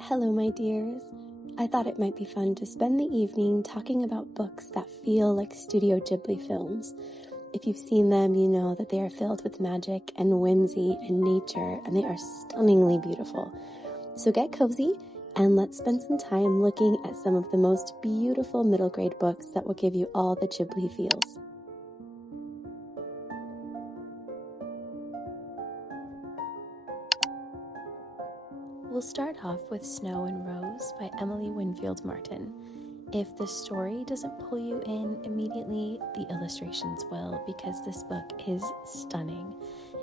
Hello, my dears. I thought it might be fun to spend the evening talking about books that feel like Studio Ghibli films. If you've seen them, you know that they are filled with magic and whimsy and nature, and they are stunningly beautiful. So get cozy and let's spend some time looking at some of the most beautiful middle grade books that will give you all the Ghibli feels. We'll start off with Snow and Rose by Emily Winfield Martin. If the story doesn't pull you in immediately, the illustrations will, because this book is stunning.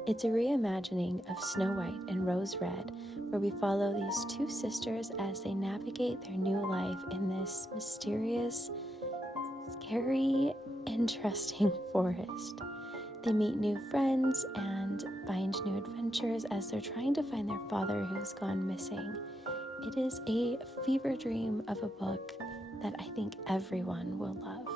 It's a reimagining of Snow White and Rose Red, where we follow these two sisters as they navigate their new life in this mysterious, scary, interesting forest. They meet new friends and find new adventures as they're trying to find their father who's gone missing. It is a fever dream of a book that I think everyone will love.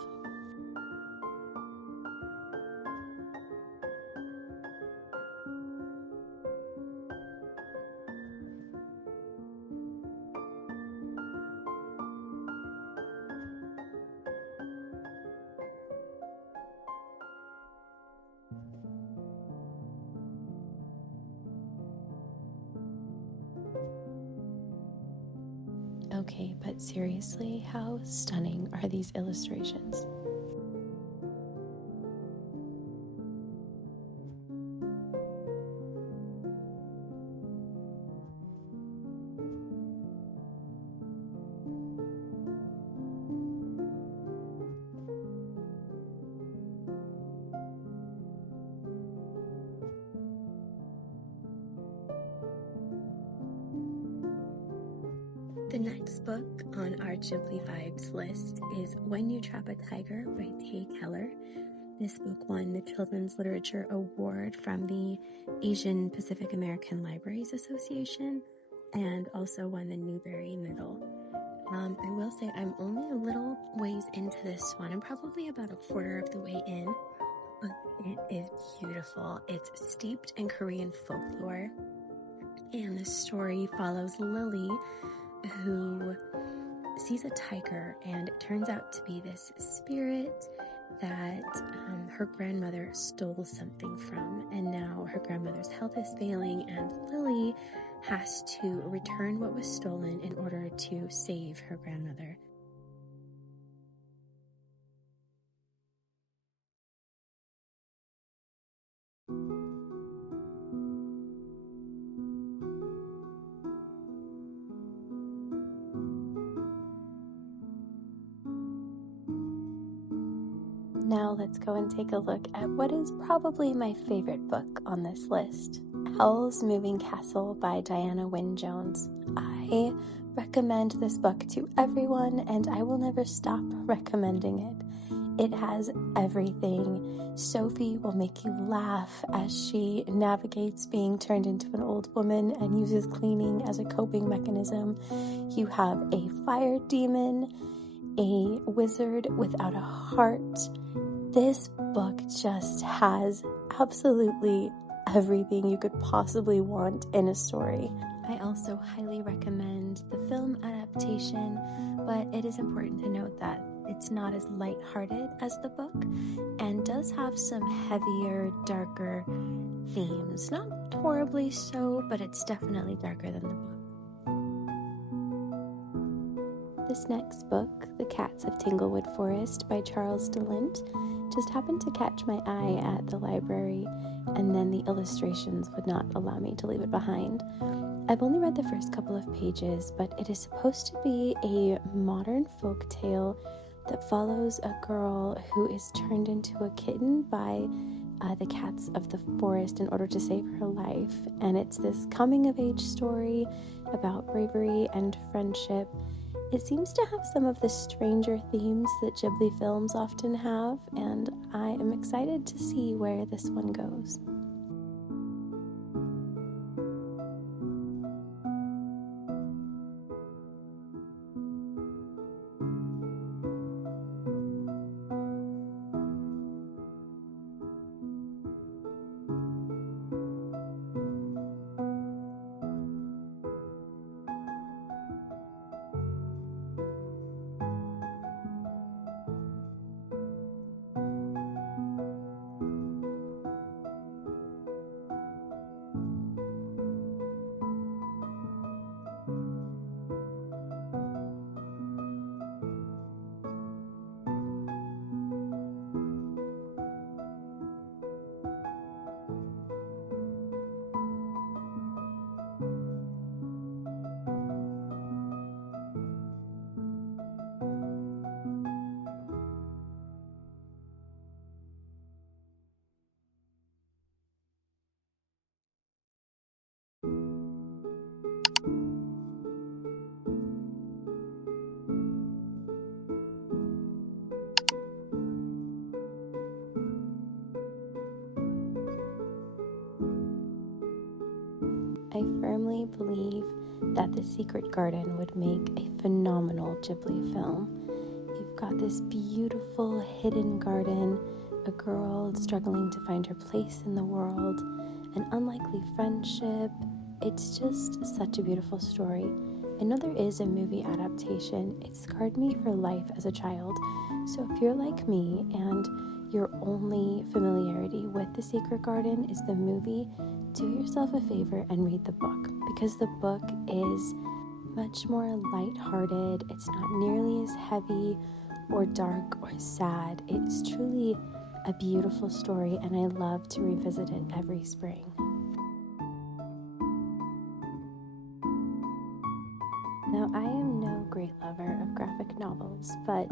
Okay, but seriously, how stunning are these illustrations? The next book on our Ghibli Vibes list is When You Trap a Tiger by Tay Keller. This book won the Children's Literature Award from the Asian Pacific American Libraries Association and also won the Newbery Medal. I will say I'm only a little ways into this one. I'm probably about a quarter of the way in, but it is beautiful. It's steeped in Korean folklore, and the story follows Lily, who sees a tiger, and it turns out to be this spirit that her grandmother stole something from, and now her grandmother's health is failing, and Lily has to return what was stolen in order to save her grandmother. Now let's go and take a look at what is probably my favorite book on this list, Howl's Moving Castle by Diana Wynne Jones. I recommend this book to everyone, and I will never stop recommending it. It has everything. Sophie will make you laugh as she navigates being turned into an old woman and uses cleaning as a coping mechanism. You have a fire demon, a wizard without a heart. This book just has absolutely everything you could possibly want in a story. I also highly recommend the film adaptation, but it is important to note that it's not as lighthearted as the book and does have some heavier, darker themes. Not horribly so, but it's definitely darker than the book. This next book, The Cats of Tanglewood Forest by Charles DeLint, just happened to catch my eye at the library, and then the illustrations would not allow me to leave it behind. I've only read the first couple of pages, but it is supposed to be a modern folk tale that follows a girl who is turned into a kitten by the cats of the forest in order to save her life. And it's this coming-of-age story about bravery and friendship. It seems to have some of the stranger themes that Ghibli films often have, and I am excited to see where this one goes. believe that The Secret Garden would make a phenomenal Ghibli film. You've got this beautiful hidden garden, a girl struggling to find her place in the world, an unlikely friendship. It's just such a beautiful story. I know there is a movie adaptation. It scarred me for life as a child. So if you're like me and your only familiarity with The Secret Garden is the movie, do yourself a favor and read the book, because the book is much more lighthearted. It's not nearly as heavy or dark or sad. It's truly a beautiful story, and I love to revisit it every spring. Now, I am no great lover of graphic novels, but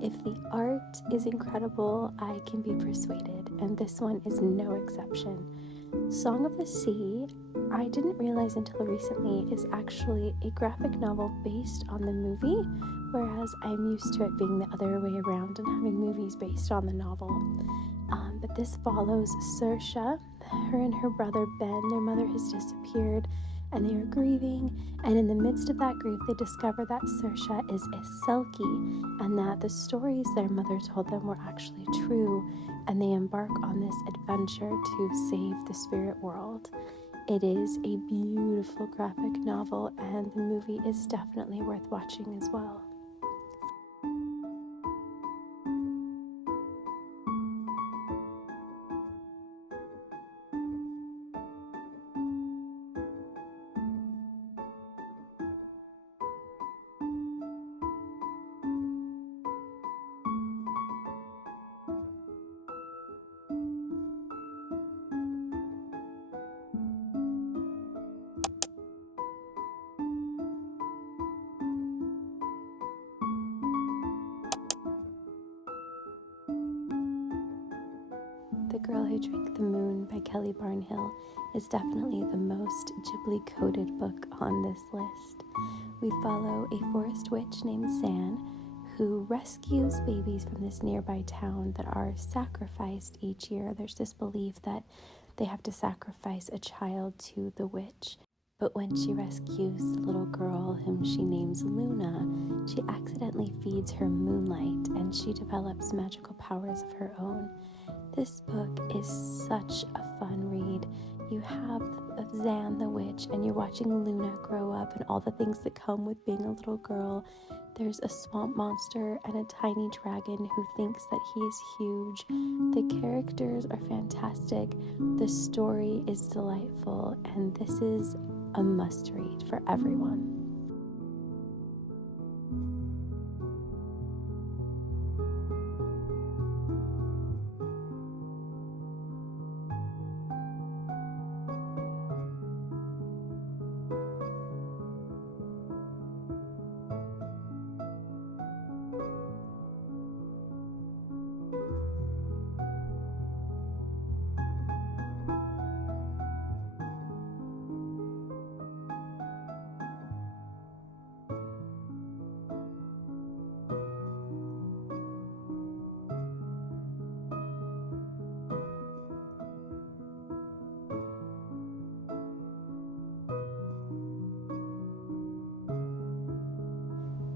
if the art is incredible, I can be persuaded, and this one is no exception. Song of the Sea, I didn't realize until recently, is actually a graphic novel based on the movie, whereas I'm used to it being the other way around and having movies based on the novel. But this follows Saoirse. Her and her brother Ben, their mother has disappeared, and they are grieving, and in the midst of that grief they discover that Saoirse is a Selkie, and that the stories their mother told them were actually true, and they embark on this adventure to save the spirit world. It is a beautiful graphic novel, and the movie is definitely worth watching as well. The Girl Who Drank the Moon by Kelly Barnhill is definitely the most Ghibli-coded book on this list. We follow a forest witch named San who rescues babies from this nearby town that are sacrificed each year. There's this belief that they have to sacrifice a child to the witch. But when she rescues the little girl whom she names Luna, she accidentally feeds her moonlight and she develops magical powers of her own. This book is such a fun read. You have Zan the witch, and you're watching Luna grow up and all the things that come with being a little girl. There's a swamp monster and a tiny dragon who thinks that he is huge. The characters are fantastic. The story is delightful, and this is a must read for everyone.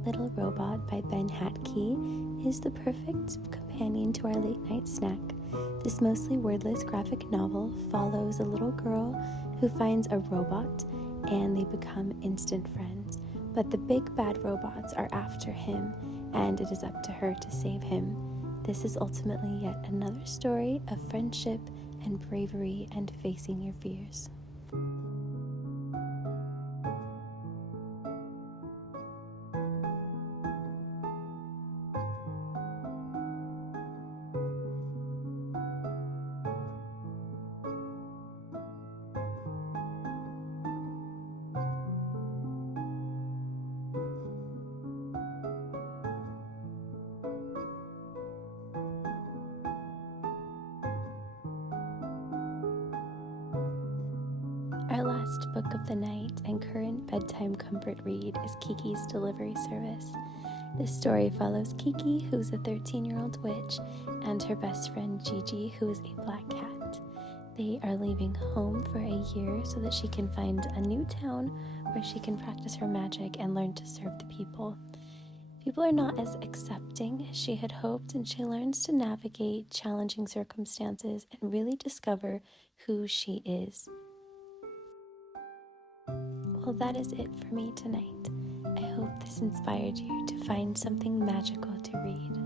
Little Robot by Ben Hatke is the perfect companion to our late night snack. This mostly wordless graphic novel follows a little girl who finds a robot and they become instant friends. But the big bad robots are after him, and it is up to her to save him. This is ultimately yet another story of friendship and bravery and facing your fears. Our last book of the night and current bedtime comfort read is Kiki's Delivery Service. This story follows Kiki, who's a 13-year-old witch, and her best friend Gigi, who is a black cat. They are leaving home for a year so that she can find a new town where she can practice her magic and learn to serve the people. People are not as accepting as she had hoped, and she learns to navigate challenging circumstances and really discover who she is. Well, that is it for me tonight. I hope this inspired you to find something magical to read.